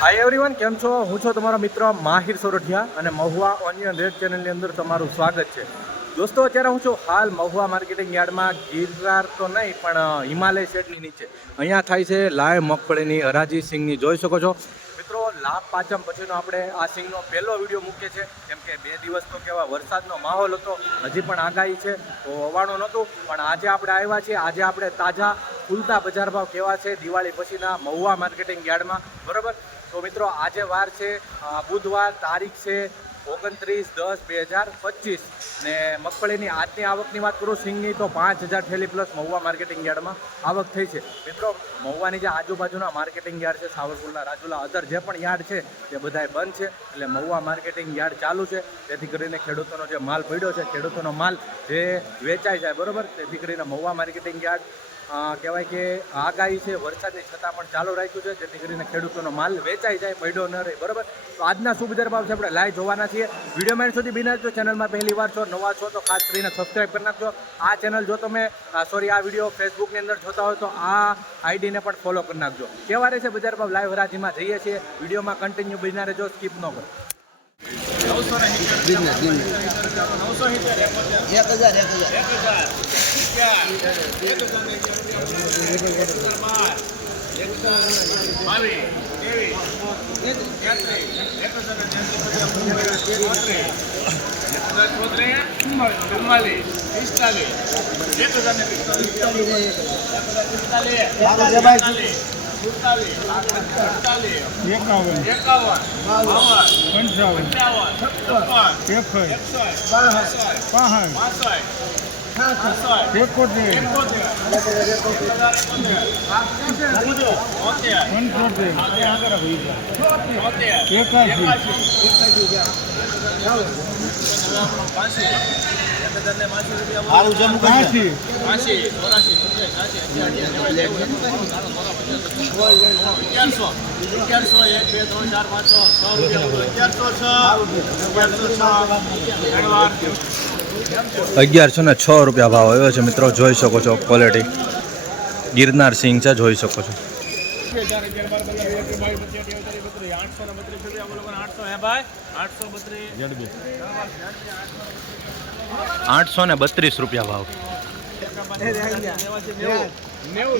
Hi everyone કેમ છો? હું છું તમારો મિત્ર માહિર સોરઠિયા અને મહુવા ઓનિયન રેડ ચેનલની અંદર તમારું સ્વાગત છે. દોસ્તો, અત્યારે હું છું હાલ મહુવા માર્કેટિંગ યાર્ડમાં. ગિરનાર તો નહીં, પણ હિમાલય શેડની નીચે. અહીંયા થાય છે લાય મગફળીની હરાજી સિંગની, જોઈ શકો છો. મિત્રો, લાભ પાચમ પછીનો આપણે આ સિંગનો પહેલો વીડિયો મૂકીએ છીએ. કેમ કે બે દિવસ તો કેવા વરસાદનો માહોલ હતો, હજી પણ આગાહી છે. તો હોવાનું નહોતું, પણ આજે આપણે આવ્યા છીએ. આજે આપણે તાજા, ખુલતા બજાર ભાવ કેવા છે દિવાળી પછીના મહુવા માર્કેટિંગ યાર્ડમાં. બરોબર? તો મિત્રો, આજે વાર છે બુધવાર તારીખ છે ઓગણત્રીસ દસ બે હજાર પચીસ. ને મગફળીની આજની આવકની વાત કરું, સિંગની તો પાંચ હજાર થેલી પ્લસ મહુવા માર્કેટિંગ યાર્ડમાં આવક થઈ છે. મિત્રો, મહુવાની જે આજુબાજુના માર્કેટિંગ યાર્ડ છે, સાવરકુંડલા, રાજુલા, અધર જે પણ યાર્ડ છે તે બધાય બંધ છે. એટલે મહુવા માર્કેટિંગ યાર્ડ ચાલુ છે. તેથી કરીને ખેડૂતોનો જે માલ પડ્યો છે, ખેડૂતોનો માલ જે વેચાઈ જાય, બરોબર? તેથી કરીને મહુવા માર્કેટિંગ યાર્ડ કહેવાય કે આગાહી છે, વરસાદની છતાં પણ ચાલુ રાખ્યું છે, જેથી કરીને ખેડૂતોનો માલ વેચાઈ જાય, પડ્યો ન રહે, બરોબર? તો આજના શું બજાર ભાવ છે આપણે લાઈવ જોવાના છીએ. વીડિયો મેન સુધી બિના જો ચેનલમાં પહેલી વાર છો, નવા છો, તો ખાસ કરીને સબસ્ક્રાઈબ કરી નાખજો. આ ચેનલ જો તમે સોરી આ વીડિયો ફેસબુકની અંદર જોતા હોય તો આ આઈડીને પણ ફોલો કરી નાખજો. કેવા રહેશે બજાર ભાવ લાઈવ હરાજીમાં જઈએ છીએ. વિડીયોમાં કન્ટિન્યુ બિના રહેજો સ્કીપ ન કરો. બિઝનેસ બિઝનેસ એક હજાર એક હજાર. એકાવન પંચાવન એકાવન પાસઠ એકોતેર પંચોતેર એકાસી અગિયારસો ને છ રૂપિયા ભાવ આવ્યો છે મિત્રો, જોઈ શકો છો ક્વોલિટી ગિરનાર સિંહ છે, જોઈ શકો છો. આઠસો ને બત્રીસ રૂપિયા ભાવ. નેવું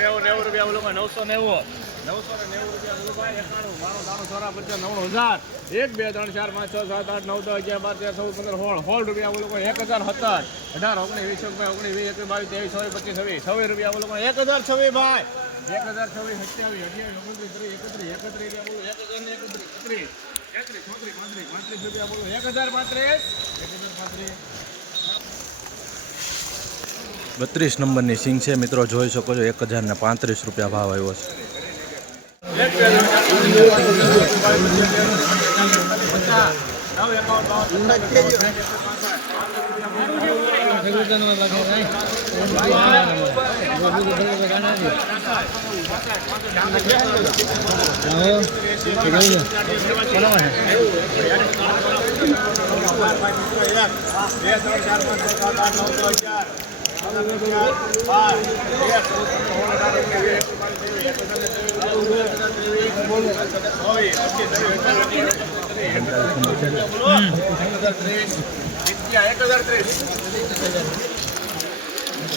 નેવું નેવું રૂપિયા બોલો નવસો નેવું. નવસો નેવું રૂપિયા ભાઈ એકાણું. બાણું ત્રાણું ચોરા પચાસ નવ્વાણું હજાર. એક, બે, ત્રણ, ચાર, પાંચ, છ, સાત, આઠ, નવ અગિયાર, બાર, તેર, ચૌદ, પંદર, સોળ. રૂપિયા બોલો એક હજાર સત્તર. અઢાર, ઓગણીસ, વીસ, એકવીસ, ઓગણીસ, વીસ, એકવીસ, બાવીસ, ત્રેવીસ ચોવીસ પચીસ, છવ્વીસ. છવ્વીસ રૂપિયા બોલો એક હજાર છવ્વીસ ભાઈ. એક હજાર છવ્વીસ, સત્યાવીસ, અઠ્યાવીસ, ઓગણત્રીસ, ત્રીસ, એકત્રીસ એકત્રીસ રૂપિયા બોલો એક હજાર ને એકત્રીસ એકત્રીસ એકત્રીસ, ચોત્રીસ, પાંત્રીસ પાંત્રીસ રૂપિયા બોલો એક હજાર પાંત્રીસ. એક બત્રીસ નંબરની સિંગ છે. મિત્રો, જોઈ શકો છો, એક હજારને પાંત્રીસ રૂપિયા ભાવ આવ્યો છે.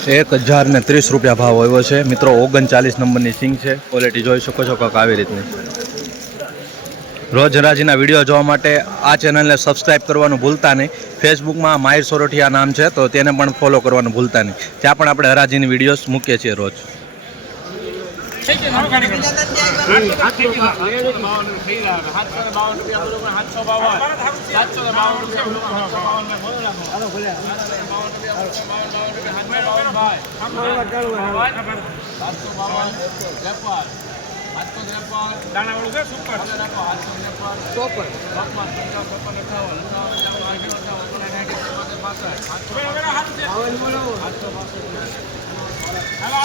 એક હજાર ને ત્રીસ રૂપિયા ભાવ આવ્યો છે. મિત્રો, ઓગણચાલીસ નંબરની સિંગ છે. ક્વોલિટી જોઈ શકો છો કંઈક આવી રીતની. રોજ હરાજીના વીડિયો જોવા માટે આ ચેનલને સબસ્ક્રાઇબ કરવાનું ભૂલતા નહીં. ફેસબુકમાં માહિર સોરઠિયા નામ છે, તો તેને પણ ફોલો કરવાનું ભૂલતા નહીં. ત્યાં પણ આપણે હરાજીની વિડીયોઝ મૂકીએ છીએ રોજ. દાણાવાળું છે સુપર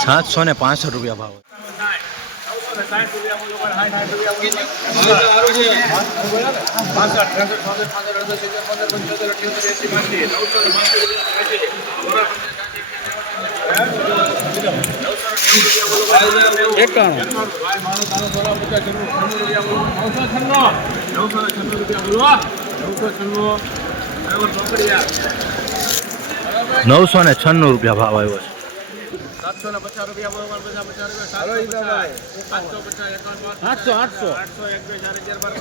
સાતસો ને પાંસઠ રૂપિયા ભાવ. નવસો એકાણું. નવસો ને છન્નું રૂપિયા ભાવ આવ્યો છે. સાતસો ને પચાસ રૂપિયા આઠસો આઠસો. આઠસો આઠસો એક બે ચાર અગિયાર બાર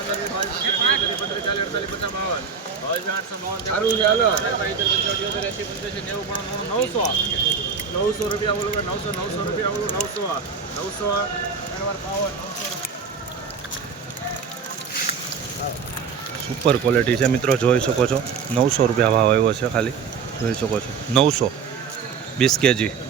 પંદર ચાલીસ અડતાલીસ પચાસ બાવન નવસો. નવસો રૂપિયા બોલો નવસો નવસો રૂપિયા બોલો, નવસો બાવન નવસો સુપર ક્વોલિટી છે મિત્રો, જોઈ શકો છો. નવસો રૂપિયા ભાવ આવ્યો છે ખાલી. જોઈ શકો છો. નવસો. વીસ કેજી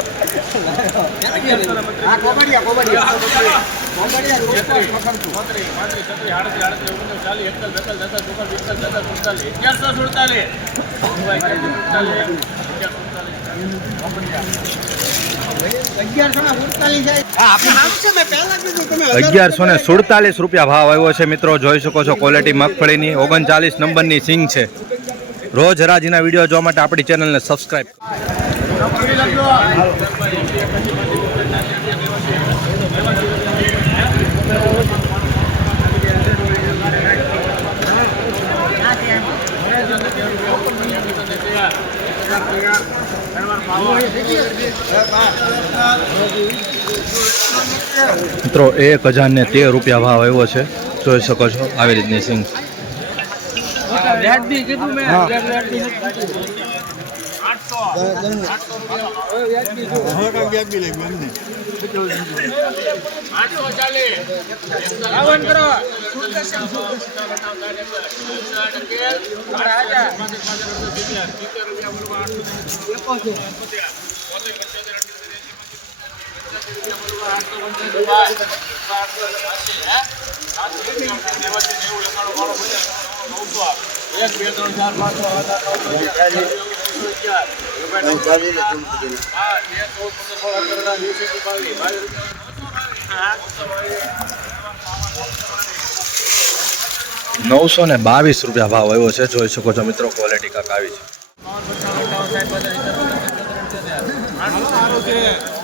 અગિયારસો અગિયારસો ને સુડતાલીસ રૂપિયા ભાવ આવ્યો છે મિત્રો. જોઈ શકો છો ક્વોલિટી મગફળીની. ઓગણચાલીસ નંબરની સિંગ છે. રોજ હરાજીના વીડિયો જોવા માટે આપણી ચેનલને સબસ્ક્રાઈબ મિત્રો એક હજાર ને તેર રૂપિયા ભાવ આવ્યો છે. જોઈ શકો છો આવી રીતની સિંગ આઠસો ચાલીસ બાવન કરો એક બે ત્રણ ચાર પાંચ છ બાવીસ રૂપિયા ભાવ આવ્યો છે. જોઈ શકો છો મિત્રો ક્વોલિટી સત્તર આવી વીસ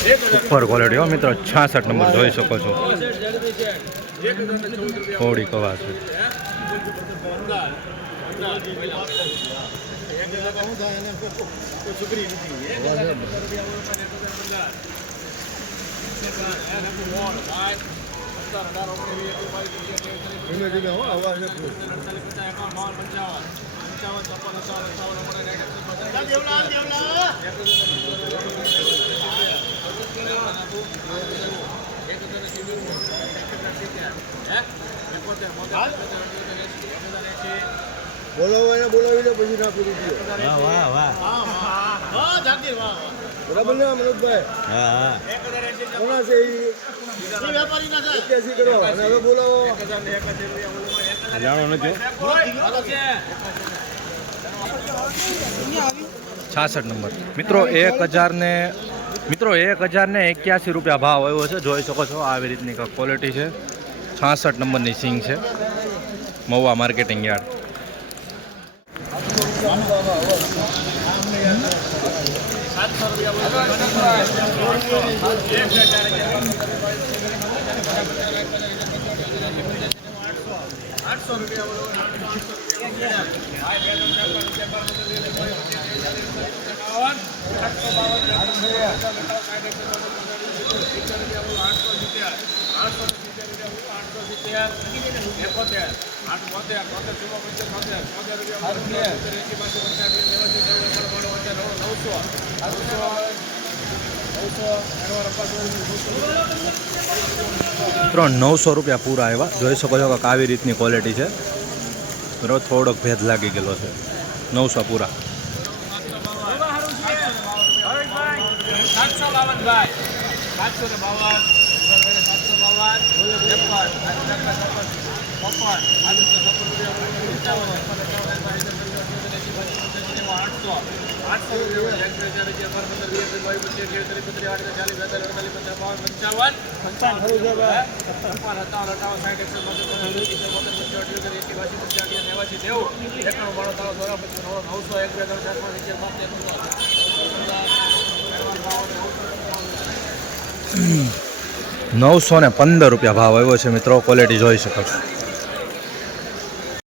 સુપર ક્વોલિટી હો મિત્રો છાસઠ નંબર જોઈ શકો છો થોડી કવા છે બોલાવો એને બોલાવી લે પછી ના પૂરી દો હા જાગીર વાહ. બરાબર ને મનોજભાઈ? હા હા. કોના છે કરો અને હવે બોલાવો. જાણો નથી છાસઠ નંબર. મિત્રો એક હજાર ને મિત્રો એક હજાર ને એક્યાસી રૂપિયા ભાવ આવ્યો છે. જોઈ શકો છો, આવી રીતની ક્વોલિટી છે. છાસઠ નંબરની સિંગ છે. Mahuva marketing yard. મિત્રો નવસો રૂપિયા પૂરા આવ્યા. જોઈ શકો છો કે આવી રીતની ક્વોલિટી છે. બરાબર થોડોક ભેદ લાગી ગયેલો છે. નવસો પૂરા. આઠસો નવસો ને પંદર રૂપિયા ભાવ આવ્યો છે મિત્રો. ક્વોલિટી જોઈ શકો છો.